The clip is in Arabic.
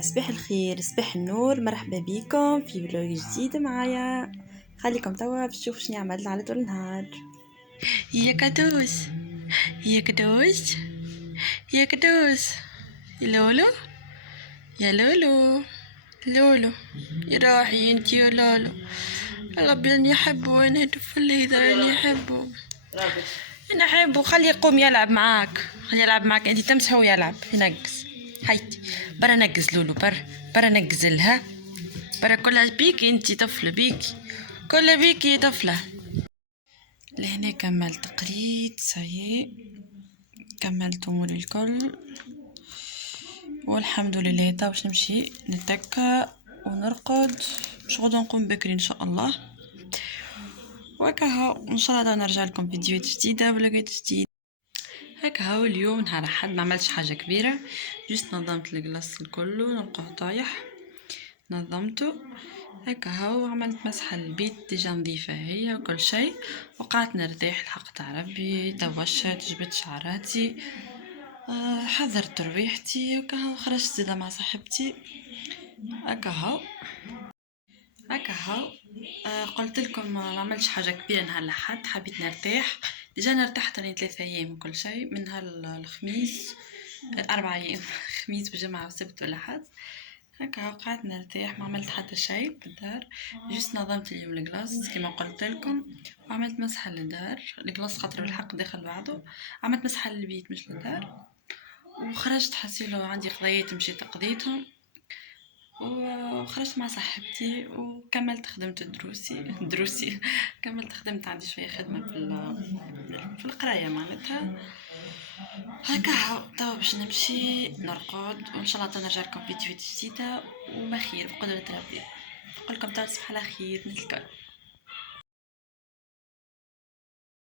صباح الخير، صباح النور، مرحبا بكم في فلوق جديد معايا. خليكم توا باش تشوفوا شنو عملت على طول النهار. يا كدوس يا كدوس يا كدوس يا لولو يا لولو لولو يا راحي انت يا لولو. ربي اني احبه، انا الطفل هذا اني احبه، انا احبه. خليه يقوم يلعب معاك، خليه يلعب معاك، انت تمسحه ويلعب ينقز. هايتي برا نقز لولو، برا نقز لها، برا كلها بيكي، انت طفله بيكي، كلها بيكي يا طفله. لهنا كملت قريت سايي، كملت اموري الكل والحمد لله. تا باش نمشي نتكا ونرقد، باش غدا نقوم بكري ان شاء الله. وهكا ان شاء الله نرجع لكم فيديوهات جديده ولاقيت جديد. هكا هو اليوم نهار احد، ما عملتش حاجه كبيره، جست نظمت الكلاس الكل نلقاه طايح، نظمته هكا هو. عملت مسحه للبيت ديجا نظيفه هي وكل شيء، وقعدت نرتاح الحق تاع ربي. توشت، جبت شعراتي، حضرت رويحتي وكهو، خرجت زيدا مع صاحبتي هكا هو. قلت لكم ما عملتش حاجه كبيره نهار الاحد، حبيت نرتاح. ديجا انا ارتحت راني 3 ايام وكل شيء، من نهار الخميس 4 ايام خميس وجمعه وسبت والاحد. هكا قعدت نرتاح، ما عملت حتى شيء في الدار، جست نظمت اليوم الكلاس كما قلت لكم، وعملت مسحه للدار. الكلاس خاطر الحق داخل بعضه، عملت مسحه للبيت مش للدار. وخرجت حسيلو عندي قضيات مشيت قضيتهم، وخرجت مع صاحبتي وكملت خدمت دروسي كملت خدمت، عندي شويه خدمه في القرايه معناتها. هكا توا باش نمشي نرقد، وان شاء الله تنرجع لكم فيديوهات جديده وبخير بقدره ربي. نقول لكم توا تصبح على خير مثل الكل.